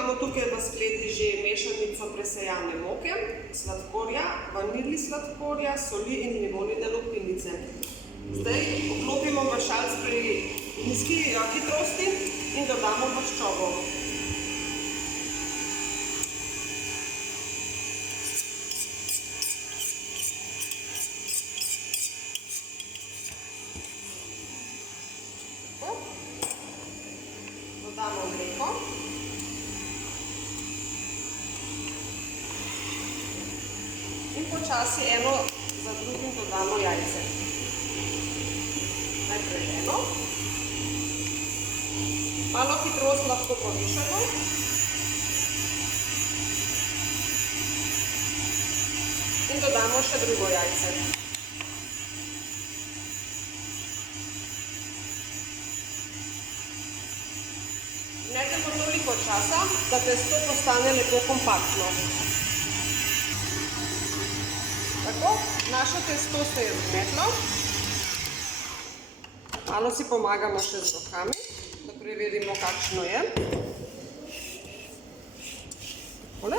imamo tukaj v skledi že mešanico presejane moke, sladkorja, vanilij sladkorja, soli in limonine lupinice. Zdaj vklopimo mešalec pri nizki hitrosti in dodamo maščobo. Dodamo mleko. In počasi eno za drugim dodamo jajce. Najprej eno. Malo hitrost lahko povišamo. In dodamo še drugo jajce. Ne damo toliko časa, da testo postane lepo kompaktno. Tako, naše testo se je zmetlo. Malo si pomagamo še z rokami, da preverimo, kakšno je. Takole.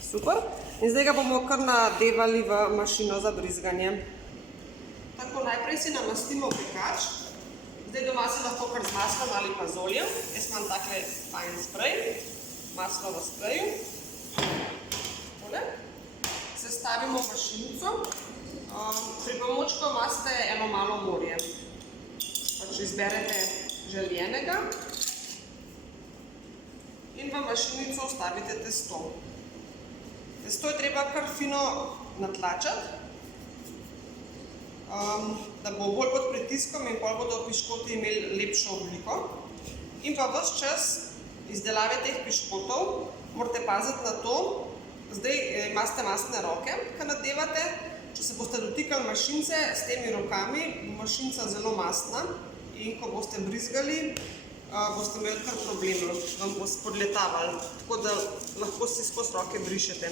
Super. In zdaj ga bomo kar nadevali v mašino za brizganje. Tako, najprej si namastimo pekač. Zdaj doma si lahko kar z maslom ali pa z oljem. Jaz imam takle fajn sprej, maslo v spreju. Takole. Sestavimo mašinico. Pri pomočku imate eno malo morje. Pač izberete željenega in v mašinico vstavite testo. Testo je treba kar fino natlačati, da bo bolj pod pritiskom in potem bodo piškoti imeli lepšo obliko. In pa ves čas izdelave teh piškotov morate paziti na to, zdaj imate mastne roke, ko nadevate. Če se boste dotikali mašince s temi rokami, bo mašinca zelo mastna in ko boste brizgali, boste imeli kar problem, vam bo spodletavali, tako da lahko si skozi roke brišete.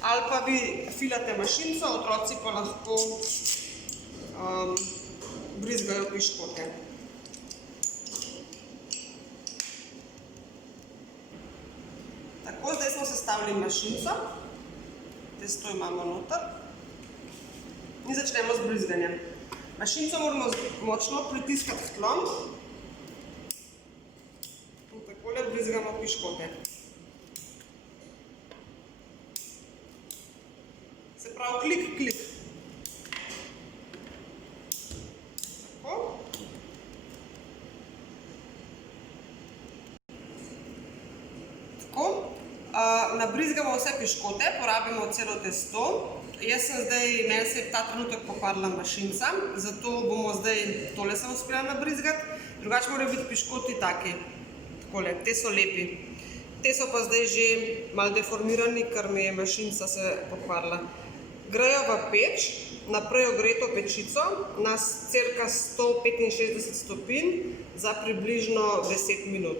Ali pa vi filate mašinco, otroci pa lahko brizgajo piškote. Tako, zdaj smo sestavili mašinco, testo imamo noter in začnemo z brizganjem. Mašinco moramo močno pritiskati k tlom in takole brizgamo piškote. Se pravi klik, klik. Tako. Tako. Nabrizgamo vse piškote, porabimo celo testo. Jaz sem zdaj, meni se je ta trenutek pokvarila mašinca, zato bomo zdaj tole sem uspela nabrizgati. Drugače morajo biti piškoti taki, takole, te so lepi. Te so pa zdaj že malo deformirani, ker mi je mašinca se pokvarila. Grejo v peč, na prej ogreto pečico, na cirka 165 stopinj za približno 10 minut.